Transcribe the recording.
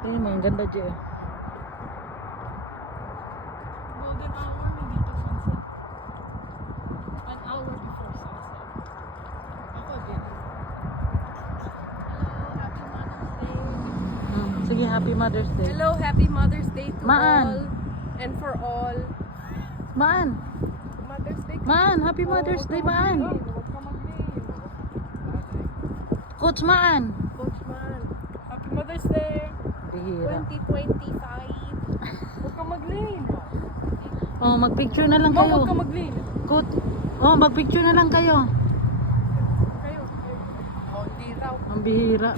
Ayun, ang ganda dyan. Golden hour, may dito sunset. 1 hour before sunset. Ako din. Sige, happy Mother's Day. Hello, happy Mother's Day to Maan. all and for all. Maan, Mother's Day. Maan, happy Mother's Day, Maan. Huwag ka mag-leave. Coach Maan. Coach Man. Happy Mother's Day. Bihira. 2025. Huwag ka mag-leave. Oh, magpicture na lang Ma'am, kayo. huwag ka mag-leave. Coach. Oh, magpicture na lang kayo. Kayo. Oh, hindi raw. Ang bihira.